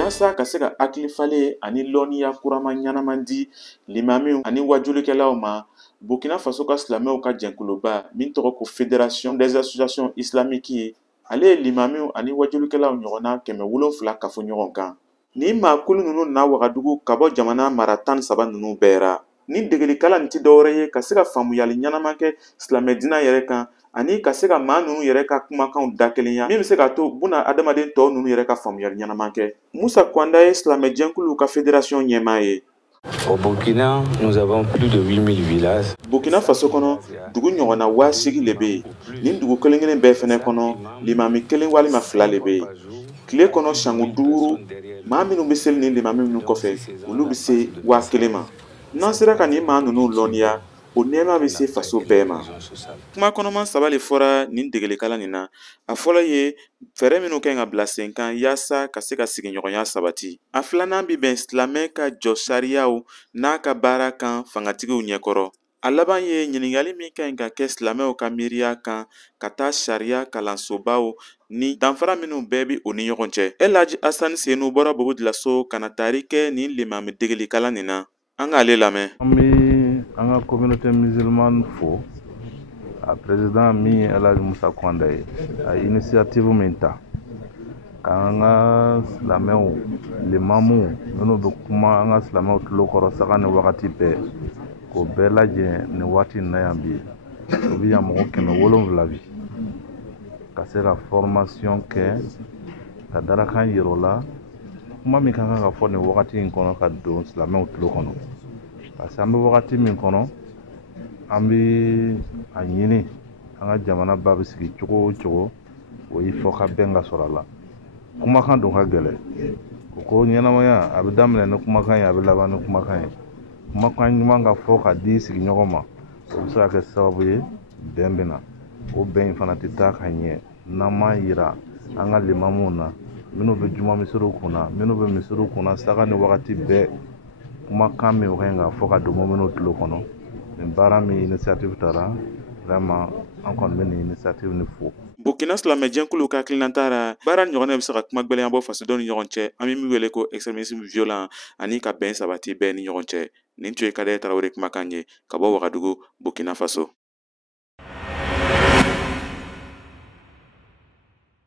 yaasa ka se ka hakili falen ani lɔnniya kurama ɲɛnaman di limamiw ani wajulikɛlaw ma. Burkina Faso ka silamɛw ka jɛnkuluba min tɔgɔ ko Fédération des Associations Islamiques ale ye limamiw ani wajulikɛlaw ɲɔgɔnna 700 kafo ɲɔgɔn kan. Ni maakulu ninnu na Wagadugu ka bɔ jamana mara 13 ninnu bɛɛ ra. Ni degelikala nin ti dɔwɛrɛ ye ka se ka faamuyali ɲɛnaman kɛ silamɛ diinɛ yɛrɛ kan ani ka se ka maa ninnu yɛrɛ ka kumakanw dakelenya min bɛ se k'a to buna adamaden tɔw ninnu yɛrɛ ka faamuyali ɲɛnaman kɛ. Musa Kwanda ye silamɛ jɛnkulu ka fédération ɲɛmaa ye. Au Burkina, nous avons plus de 8000 villages. Burkina Faso kɔnɔ dugu ɲɔgɔnna 8000 le bɛ yen. Nin dugu kelen kelen bɛɛ fɛnɛ kɔnɔ limami 1 walima 2 le bɛ yen. Tile kɔnɔ siɲango 5 maa minnu bɛ seli ni limami ninnu kɔfɛ olu bɛ se 1000 ma. N'an sera ka nin maa ninnu lɔnniya o nɛɛma bɛ se faso bɛɛ ma. Kuma kɔnɔman 3 le fɔra nin degelikala nin na. A fɔlɔ ye fɛɛrɛ minnu kan ka bila sen kan yaasa ka se ka sigiɲɔgɔnya sabati. A filanan bi bɛn silamɛ ka jɔ sariyaw n'a ka baara kan fangatigiw ɲɛkɔrɔ. A laban ye ɲininkali min kan ka kɛ silamɛw ka miiriya kan ka taa sariya kalansobaw ni danfara minnu bɛɛ bi o ni ɲɔgɔn cɛ. El Hadji Assane Senu bɔra Bobo-Dioulasso ka na taari kɛ nin limami degelikala nin na. An k'ale lamɛn. An bɛ an ka communauté musulmane fo a président min ye El Hadji Musa Kwanda ye a ye initiative min ta k'an ka silamɛw limamuw minnu bɛ kuma an ka silamɛw tulo kɔrɔ saga ni wagati bɛɛ k'o bɛɛ lajɛ nin waati in na yan bi o bɛ yan mɔgɔ 700 bi ka se ka formation kɛ ka dalakan yira o la kuma min ka kan ka fɔ nin wagati in kɔnɔ ka don silamɛw tulo kɔnɔ parce que an bɛ wagati min kɔnɔ an bɛ a ɲini an ka jamana ba bɛ sigi cogo o cogo o y'i fɔ ka bɛn ka sɔrɔ a la kumakan don ka gɛlɛn o ko ɲɛnamaya a bɛ daminɛ ni kumakan ye a bɛ laban ni kumakan ye kumakan ɲuman ka fɔ ka di sigiɲɔgɔn ma o bɛ se ka kɛ sababu ye bɛn bɛ na o bɛn in fana tɛ taa ka ɲɛ n'an m'a yira an ka limamuw na minnu bɛ juma misiriw kunna minnu bɛ misiriw kunna saga ni wagati bɛɛ kumakan min ka ɲi ka fɔ ka don mɔmɛnw tulo kɔnɔ nin baara min initiative tara vraiment an kɔni bɛ nin initiative ni fo. Burkina silamɛ jɛnkulu ka hakilinata ra baara ɲɔgɔnna bɛ se ka kuma gbɛlɛnya bɔ fasodenw ni ɲɔgɔn cɛ an bɛ min wele ko extrémisme violent ani ka bɛn sabati bɛɛ ni ɲɔgɔn cɛ. Nin tun ye Kadaye Tarawele kumakan ye ka bɔ Wagadugu Burkina Faso.